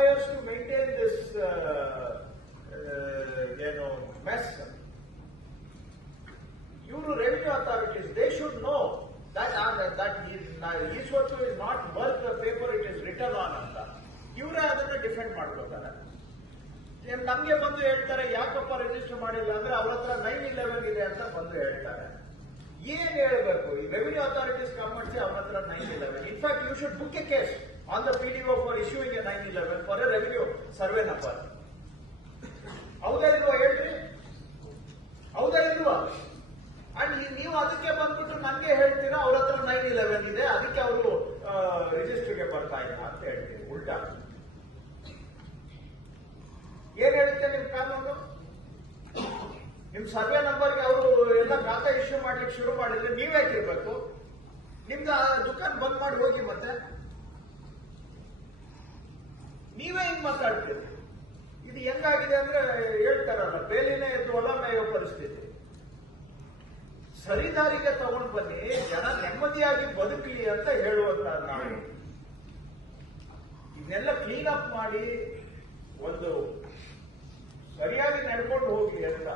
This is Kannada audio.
employers to maintain this uh, uh, you know, mess? Euro revenue authorities, they should know that uh, that Iswatu is not worth the paper it is written on ಅಂತ. ಇವರೇ ಅದನ್ನು ಡಿಫೆಂಡ್ ಮಾಡ್ಕೋತಾರೆ ನಮಗೆ ಬಂದು ಹೇಳ್ತಾರೆ ಯಾಕಪ್ಪ ರಿಜಿಸ್ಟರ್ ಮಾಡಿಲ್ಲ ಅಂದ್ರೆ ಅವ್ರ ಹತ್ರ ನೈನ್ ಇಲೆವೆನ್ ಇದೆ ಅಂತ ಬಂದು ಹೇಳ್ತಾರೆ. ಏನ್ ಹೇಳ್ಬೇಕು? ಈ ರೆವಿನ್ಯೂ ಅಥಾರಿಟೀಸ್ ಕಮ್ಮಿ ಅವ್ರ ಹತ್ರ nine eleven in fact you should book a case on the P D for issuing a nine eleven a revenue survey number ಹೌದಾ ಇಲ್ವಾ ಹೇಳ್ರಿ? ಹೌದಾ ಇಲ್ವಾ? ಅಂಡ್ ನೀವು ಅದಕ್ಕೆ ಬಂದ್ಬಿಟ್ಟು ನನಗೆ ಹೇಳ್ತೀರಾ, ಅವ್ರ ಹತ್ರ ನೈನ್ ಇಲೆವೆನ್ ಇದೆ, ಅದಕ್ಕೆ ಅವರು ರಿಜಿಸ್ಟ್ರಿಗೆ ಬರ್ತಾ ಇಲ್ಲ ಅಂತ ಹೇಳ್ತೀರಿ, ಉಲ್ಟಾ. ಏನ್ ಹೇಳುತ್ತೆ ನಿಮ್ ಕಾನೂನು? ನಿಮ್ ಸರ್ವೆ ನಂಬರ್ಗೆ ಅವರು ಎಲ್ಲ ಖಾತೆ ಇಶ್ಯೂ ಮಾಡ್ಲಿಕ್ಕೆ ಶುರು ಮಾಡಿದ್ರೆ ನೀವ್ಯಾಕಿರ್ಬೇಕು ನಿಮ್ದು ಆ ದುಕಾನ್ ಬಂದ್ ಮಾಡಿ ಹೋಗಿ ಮತ್ತೆ. ಏನ್ ಮಾತಾಡ್ತೀರಿ? ಇದು ಹೆಂಗಾಗಿದೆ ಅಂದ್ರೆ ಹೇಳ್ತಾರಲ್ಲ, ಬೇಲಿನೇ ಎದ್ದು ಹೊಲ ಮೇಯೋ ಪರಿಸ್ಥಿತಿ ಸರಿದಾರಿಗೆ ತಗೊಂಡು ಬನ್ನಿ, ಜನ ನೆಮ್ಮದಿಯಾಗಿ ಬದುಕಲಿ ಅಂತ ಹೇಳುವಂತ ನಾವು ಇದನ್ನೆಲ್ಲ ಕ್ಲೀನ್ ಅಪ್ ಮಾಡಿ ಒಂದು ಸರಿಯಾಗಿ ನಡ್ಕೊಂಡು ಹೋಗ್ಲಿ ಅಂತ.